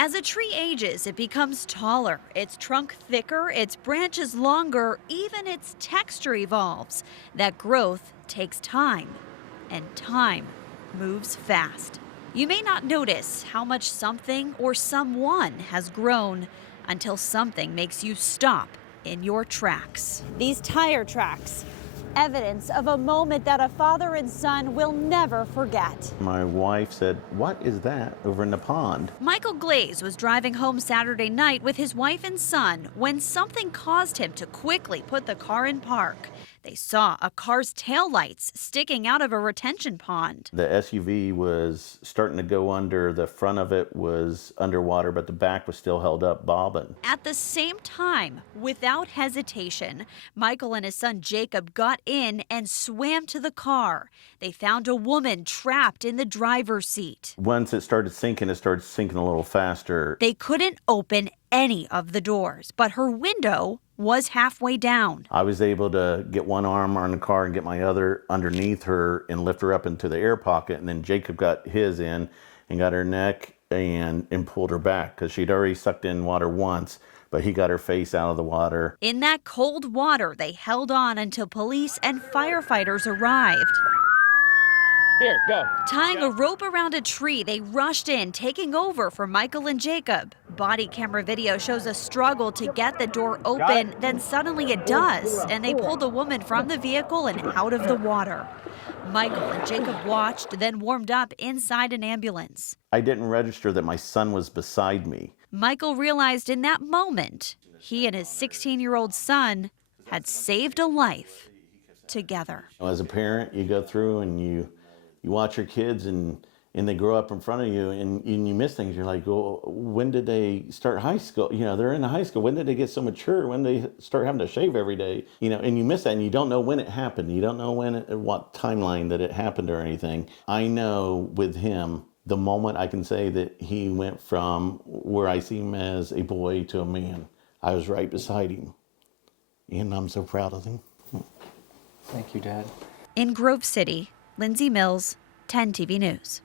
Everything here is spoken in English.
As a tree ages, it becomes taller, its trunk thicker, its branches longer, even its texture evolves. That growth takes time, and time moves fast. You may not notice how much something or someone has grown until something makes you stop in your tracks. These tire tracks, evidence of a moment that a father and son will never forget. My wife said, "What is that over in the pond?" Michael Glaze was driving home Saturday night with his wife and son when something caused him to quickly put the car in park. They saw a car's taillights sticking out of a retention pond. The SUV was starting to go under. The front of it was underwater, but the back was still held up, bobbing. At the same time, without hesitation, Michael and his son Jacob got in and swam to the car. They found a woman trapped in the driver's seat. Once it started sinking a little faster. They couldn't open any of the doors, but her window was halfway down. I was able to get one arm on the car and get my other underneath her and lift her up into the air pocket. And then Jacob got his in and got her neck and pulled her back because she'd already sucked in water once, but he got her face out of the water. In that cold water, they held on until police and firefighters arrived. Here, go. Tying a rope around a tree, they rushed in, taking over for Michael and Jacob. Body camera video shows a struggle to get the door open, then suddenly it does, and they pull the woman from the vehicle and out of the water. Michael and Jacob watched, then warmed up inside an ambulance. I didn't register that my son was beside me. Michael realized in that moment, he and his 16-year-old son had saved a life together. As a parent, you go through and you watch your kids and they grow up in front of you and you miss things. You're like, well, when did they start high school? You know, they're in high school. When did they get so mature? When did they start having to shave every day? You know, and you miss that and you don't know when it happened. You don't know what timeline that it happened or anything. I know with him, the moment I can say that he went from where I see him as a boy to a man, I was right beside him. And I'm so proud of him. Thank you, Dad. In Grove City, Lindsay Mills, 10 TV News.